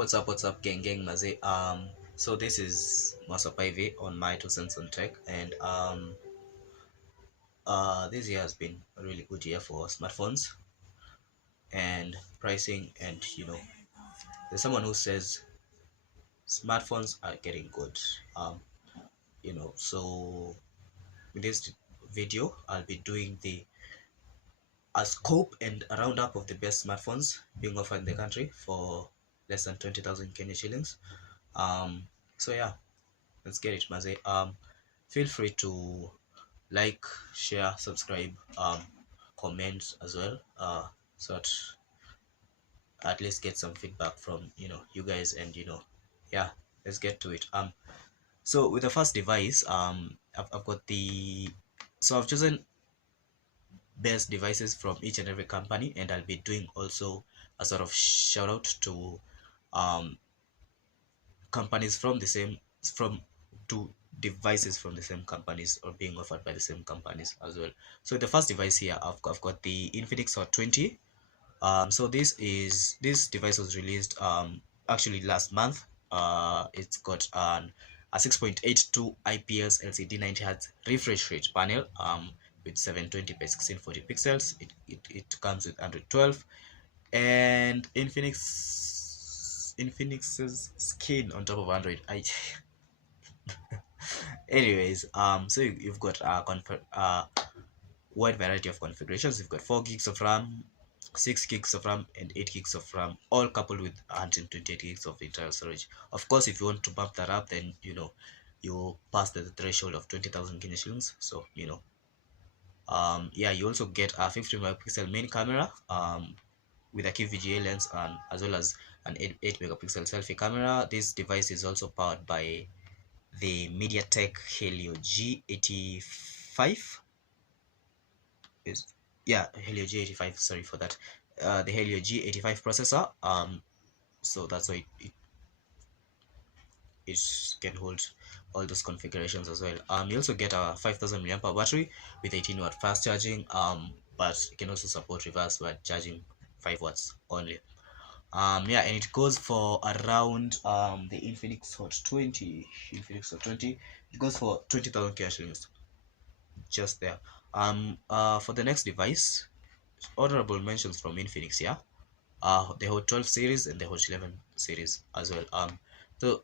What's up, gang, maze. So this is Master Paive on my 2 cents on tech, and this year has been a really good year for smartphones and pricing. And there's someone who says smartphones are getting good. Um, so with this video, I'll be doing a scope and a roundup of the best smartphones being offered in the country for less than 20,000 Kenya shillings. So yeah, let's get it, maze. Feel free to like, share, subscribe, comment as well, so that at least get some feedback from you guys. And yeah, let's get to it. So with the first device, I've got I've chosen best devices from each and every company, and I'll be doing also a sort of shout out to um companies from the same from to devices from the same companies or being offered by the same companies as well. So the first device here, I've got the Infinix Hot 20. So this device was released actually last month. It's got a 6.82 IPS LCD 90 Hz refresh rate panel with 720 by 1640 pixels. It comes with Android 12 and Infinix's skin on top of Android. Anyways, so you've got a wide variety of configurations. You've got 4 gigs of RAM, 6 gigs of RAM, and 8 gigs of RAM, all coupled with 128 gigs of internal storage. Of course, if you want to bump that up, then you pass the threshold of 20,000 Kenya shillings. So yeah, you also get a 50 megapixel main camera with a key VGA lens, and as well as an 8 megapixel selfie camera. This device is also powered by the MediaTek Helio G85. Helio G85, sorry for that. The Helio G85 processor. So that's why it can hold all those configurations as well. You also get a 5000 mAh battery with 18-watt fast charging. But it can also support reverse watt charging, 5 watts only. Yeah, and it goes for around the Infinix Hot 20. It goes for 20,000 cash shillings, just there. For the next device, honorable mentions from Infinix here. The Hot 12 series and the Hot 11 series as well.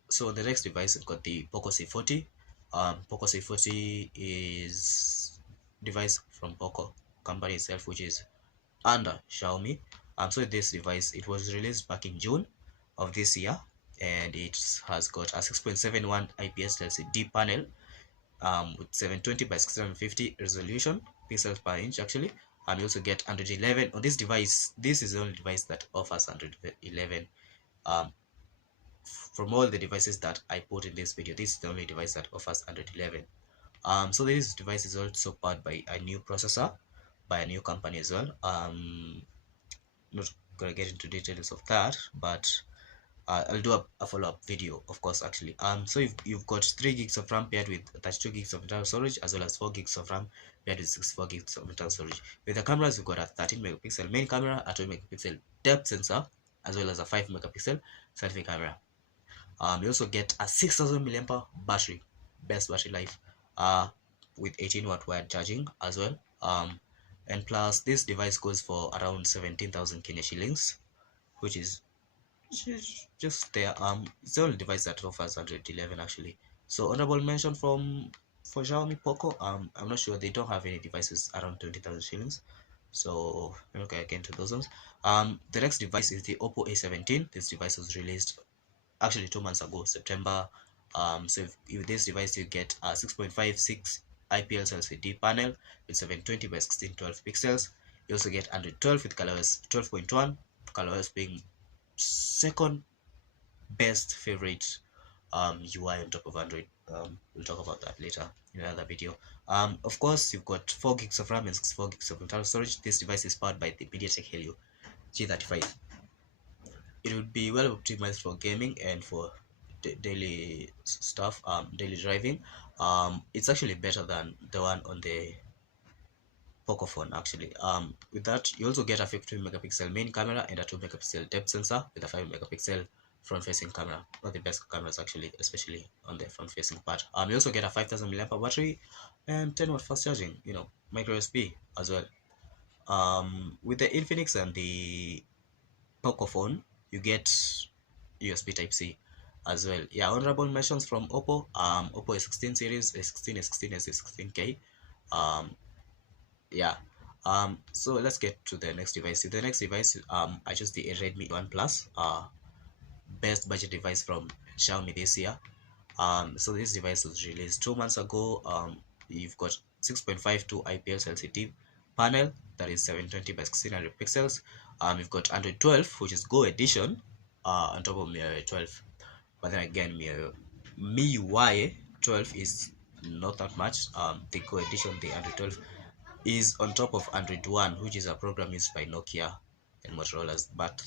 So the next device, we've got the Poco C40. Poco C40 is device from Poco company itself, which is under Xiaomi. So this device, it was released back in June of this year, and it has got a 6.71 IPS LCD panel with 720 by 650 resolution pixels per inch actually. You also get Android 11 on this device. This is the only device that offers Android 11. From all the devices that I put in this video, this is the only device that offers Android 11. So this device is also powered by a new processor by a new company as well. Not gonna get into details of that, but I'll do a follow-up video, of course, actually. So you've got 3 gigs of RAM paired with 32 gigs of internal storage, as well as 4 gigs of RAM paired with 64 gigs of internal storage. With the cameras, you've got a 13 megapixel main camera, a 12 megapixel depth sensor, as well as a 5 megapixel selfie camera. You also get a 6000 mAh battery, best battery life, with 18-watt wired charging as well. And plus this device goes for around 17,000 Kenya shillings, which is just there. It's the only device that offers Android 11 actually. So honorable mention for Xiaomi Poco. I'm not sure, they don't have any devices around 20,000 shillings, so okay, again to those ones. The next device is the Oppo A17. This device was released actually 2 months ago, September. So if this device, you get a 6.56 IPS LCD panel with 720 by 1612 pixels. You also get Android 12 with ColorOS 12.1, ColorOS being second best favorite UI on top of Android. We'll talk about that later in another video. Of course, you've got 4 gigs of RAM and 64 gigs of internal storage. This device is powered by the MediaTek Helio G35. It would be well optimized for gaming and for daily stuff, daily driving. It's actually better than the one on the Poco phone actually. With that, you also get a 50 megapixel main camera and a 2 megapixel depth sensor with a 5 megapixel front facing camera, not the best cameras actually, especially on the front facing part. You also get a 5000 mAh battery and 10-watt fast charging, micro USB as well. With the Infinix and the Pocophone, you get USB Type C as well. Yeah, honorable mentions from Oppo. Oppo A16 series, A16, A16s, A16K. Yeah. So let's get to the next device. The next device, I chose the Redmi 1 Plus. Best budget device from Xiaomi this year. So this device was released 2 months ago. You've got 6.52 IPS LCD panel that is 720 by 1600 pixels. You've got Android 12, which is Go Edition, on top of MIUI 12. But then again, MIUI 12 is not that much. The Go Edition, the Android 12, is on top of Android 1, which is a program used by Nokia and Motorola's, but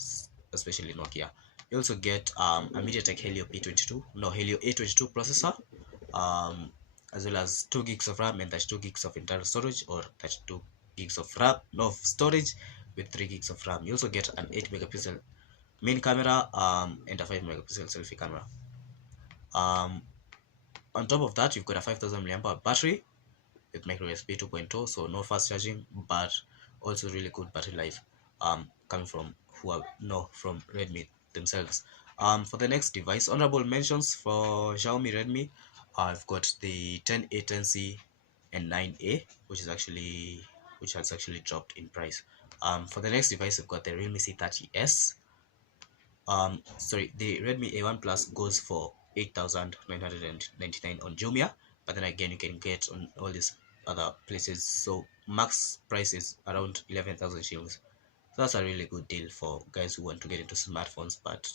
especially Nokia. You also get a MediaTek Helio A22 processor, as well as 2 gigs of RAM and 32 gigs of internal storage, or 32 gigs of RAM of storage with 3 gigs of RAM. You also get an 8 megapixel main camera and a 5 megapixel selfie camera. On top of that, you've got a 5000 mAh battery with micro USB 2.0, so no fast charging, but also really good battery life, coming from from Redmi themselves. For the next device, honorable mentions for Xiaomi Redmi, I've got the 10A, 10C, and 9A, which has actually dropped in price. For the next device, I've got the Realme C30s. The Redmi A1 Plus goes for 8,999 on Jumia, but then again, you can get on all these other places, so max price is around 11,000 shillings. So that's a really good deal for guys who want to get into smartphones but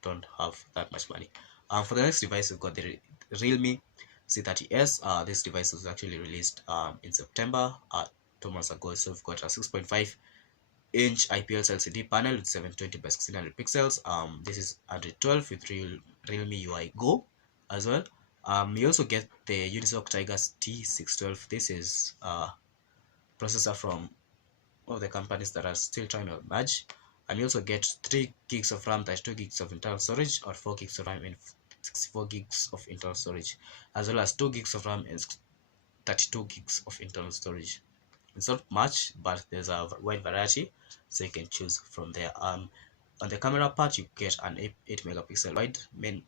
don't have that much money. For the next device, we've got the Realme C30s. This device was actually released in September, 2 months ago. So we've got a 6.5-inch IPS LCD panel with 720 by 1600 pixels. This is Android 12 with Realme UI Go as well. You also get the Unisoc Tigers T612. This is a processor from one of the companies that are still trying to merge. And you also get 3 gigs of RAM, 32 gigs of internal storage, or 4 gigs of RAM and 64 gigs of internal storage, as well as 2 gigs of RAM and 32 gigs of internal storage. It's not much, but there's a wide variety, so you can choose from there. On the camera part, you get an 8 megapixel wide main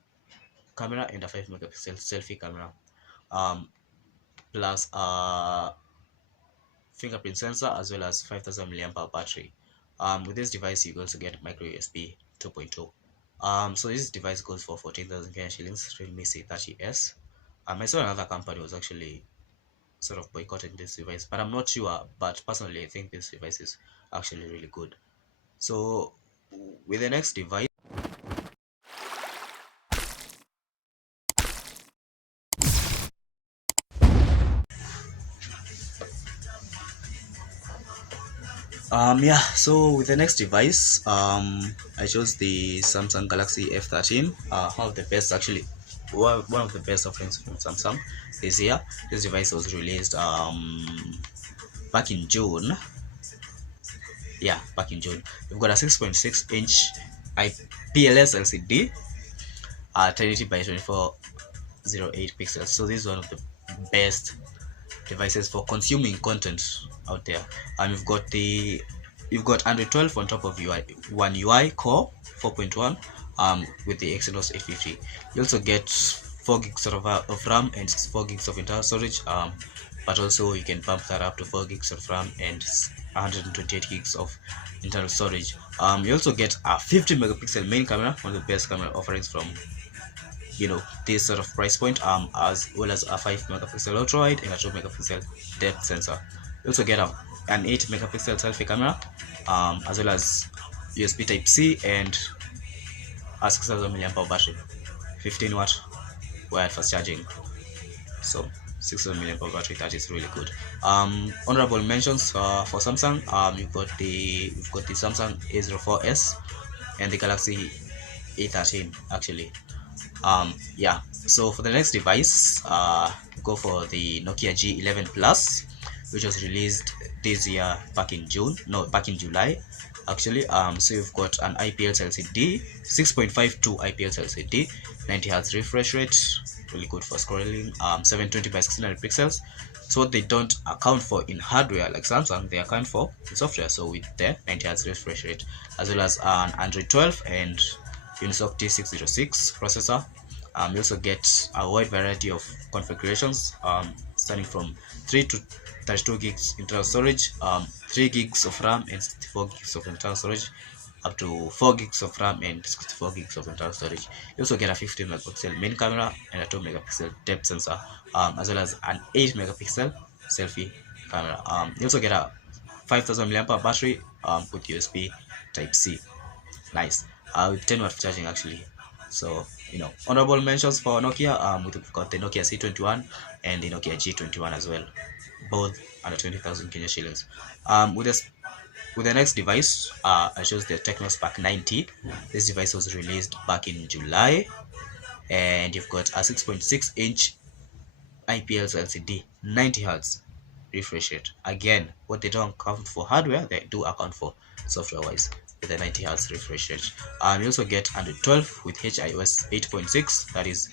camera and a 5 megapixel selfie camera, plus a fingerprint sensor, as well as 5000 mAh battery. With this device, you also get micro USB 2.0. So this device goes for 14,000 Kenyan shillings, Realme C30s. I saw another company was actually sort of boycotting this device, but I'm not sure. But personally, I think this device is actually really good. So with the next device, so with the next device, I chose the Samsung Galaxy F13. One of the best, actually, one of the best offerings from Samsung this year. This device was released back in June. Yeah, back in June. We've got a 6.6-inch IPS LCD, 1080 by 2408 pixels. So this is one of the best devices for consuming content out there. And you've got Android 12 on top of One UI Core 4.1 with the Exynos 850. You also get 4 gigs of RAM and 64 gigs of internal storage, but also you can bump that up to 4 gigs of RAM and 128 gigs of internal storage. You also get a 50 megapixel main camera, one of the best camera offerings from this sort of price point, as well as a 5 megapixel ultra wide and a 2 megapixel depth sensor. You also get an 8 megapixel selfie camera, as well as USB Type C and a 6000 mAh battery, 15-watt wired fast charging. So 6000 mAh battery, that is really good. Honorable mentions for Samsung, you've got the Samsung A04s and the Galaxy A13 actually. So for the next device, go for the Nokia G11 Plus. which was released this year back in July actually. So you've got an IPS LCD, 6.52 IPS LCD, 90 Hz refresh rate, really good for scrolling. 720 by 1600 pixels. So what they don't account for in hardware like Samsung, they account for in software. So with the 90 Hz refresh rate, as well as an Android 12 and Unisoc T606 processor. You also get a wide variety of configurations, starting from 3 to 32 gigs internal storage, 3 gigs of RAM and 64 gigs of internal storage, up to 4 gigs of RAM and 64 gigs of internal storage. You also get a 50 megapixel main camera and a 2 megapixel depth sensor, as well as an 8 megapixel selfie camera. You also get a 5000 mAh battery with USB Type C. Nice. With 10-watt charging actually. So honorable mentions for Nokia. We've got the Nokia C21 and the Nokia G21 as well, both under 20,000 Kenya shillings. With the next device, I chose the Tecno Spark 90. This device was released back in July, and you've got a 6.6-inch IPS LCD, 90 Hz refresh rate. Again, what they don't account for hardware, they do account for software wise with a 90 Hz refresh rate. You also get Android 12 with HiOS 8.6, that is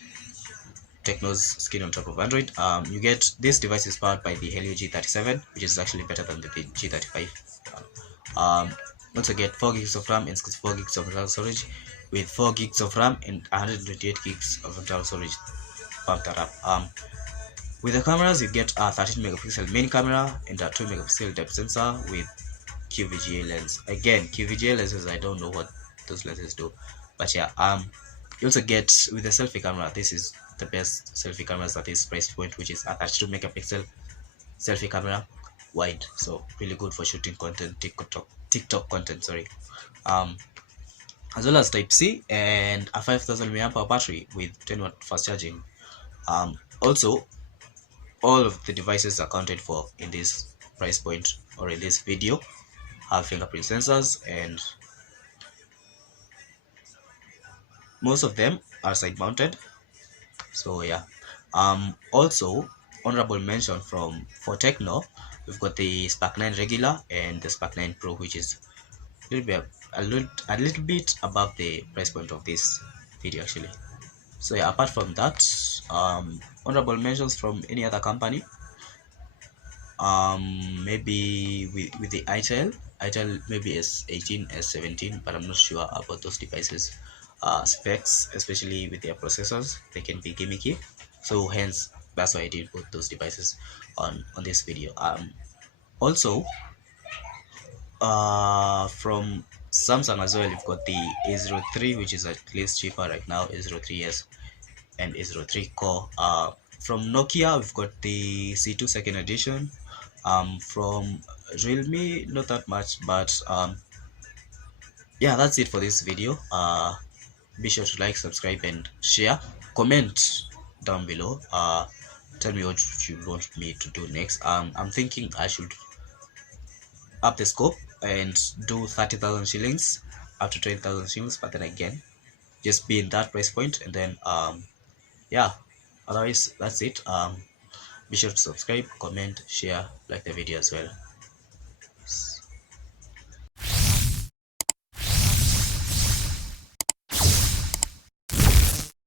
Tecno's skin on top of Android. You get this device is powered by the Helio G37, which is actually better than the G35. You also get 4 gigs of RAM and 64 gigs of internal storage, with 4 gigs of RAM and 128 gigs of internal storage pumped that up. With the cameras, you get a 13 megapixel main camera and a 2 megapixel depth sensor with QVGA lens. Again, QVGA lenses, I don't know what those lenses do, but yeah. You also get with the selfie camera. This is the best selfie cameras at this price point, which is a 32 megapixel selfie camera wide. So really good for shooting content, TikTok content. Sorry. As well as Type C and a 5000 mAh battery with 10-watt fast charging. Also, all of the devices accounted for in this price point or in this video have fingerprint sensors, and most of them are side mounted. So yeah. Also, honorable mention for Tecno, we've got the Spark 9 regular and the Spark 9 Pro, which is a little bit above the price point of this video actually. So yeah, apart from that, honorable mentions from any other company. Maybe with the itel maybe S18, S17, but I'm not sure about those devices specs, especially with their processors. They can be gimmicky, so hence that's why I did put those devices on this video. Also, from Samsung as well, you've got the A03, which is at least cheaper right now, A03s and A03 core. From Nokia, we've got the C2 second edition. From Realme, not that much, but yeah, that's it for this video. Be sure to like, subscribe and share. Comment down below. Tell me what you want me to do next. I'm thinking I should up the scope and do 30,000 shillings up to 20,000 shillings, but then again, just be in that price point, and then yeah, otherwise that's it. Be sure to subscribe, comment, share, like the video as well.